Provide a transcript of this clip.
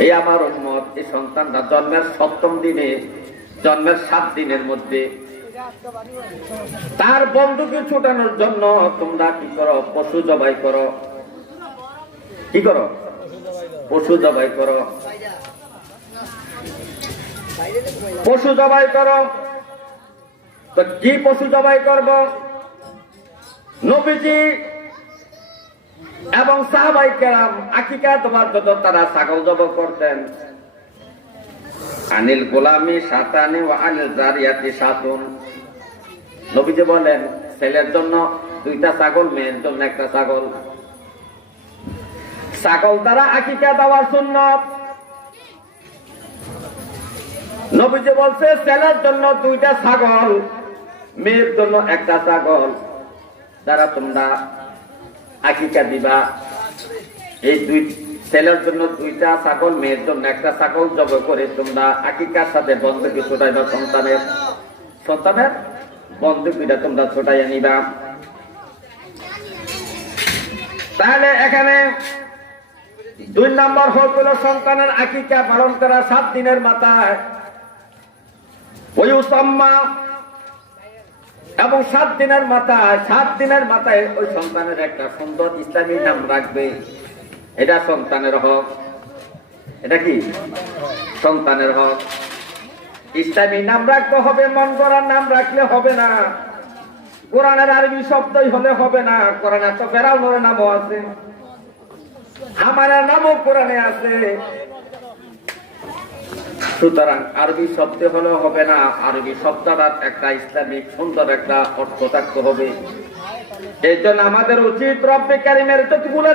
এই আমার উম্মত, এই সন্তানটা জন্মের 7ম দিনে, জন্মের 7 দিনের মধ্যে তার বন্ধুকে ছুটানোর জন্য তোমরা কি করো? পশু জবাই করো। কি করো? পশু জবাই করো। পশু জবাই করো। তো কি পশু জবাই করব? নবীজি এবং সাহাবাই কেরাম আকিকা দেওয়ার জন্য তারা ছাগল জবাই করতেন। আনিল গোলামি সাতানি ওয়া আনিল জারিয়াতি সাতুন। নবীজি বলেন, ছেলের জন্য 2টা ছাগল, মেয়ের জন্য 1টা ছাগল। ছাগল দ্বারা আকিকা দেওয়ার সুন্নাত। নবীজি বলছে, ছেলের জন্য 2টা ছাগল, মেয়ের জন্য 1টা ছাগল দ্বারা তোমরা আকিকা দিবা। এই ছেলের জন্য 2টা ছাগল, মেয়ের জন্য 1টা ছাগল জবাই করে তোমরা আকিকার সাথে বন্ধুকে ছোটাইবা। সন্তানের বন্ধুকিটা তোমরা ছোটাইয়া নিবা। তাহলে এখানে 2 নম্বর হল সন্তানের আকিকা পালন করা 7 দিনের মাথায়। ওই উসাম্মা, এবং 7 দিনের মাথায় ওই সন্তানের একটা সুন্দর ইসলামী নাম রাখবে। এটা সন্তানের হক। এটা কি? সন্তানের হক। ইসলামী নাম রাখতে হবে, মন করার নাম রাখলে হবে না। কোরআনের আরবি শব্দই হলে হবে না। কোরআনে তো ফেরাউনের নামও আছে, হামানের নামও কোরআনে আছে। সুতরাং আরবি শব্দ হলেও হবে না, আরবি শব্দটার একটা ইসলামিক সুন্দর একটা অর্থ থাকতে হবে। এই জন্য আমাদের উচিত রব্বে কারিমের যতগুলো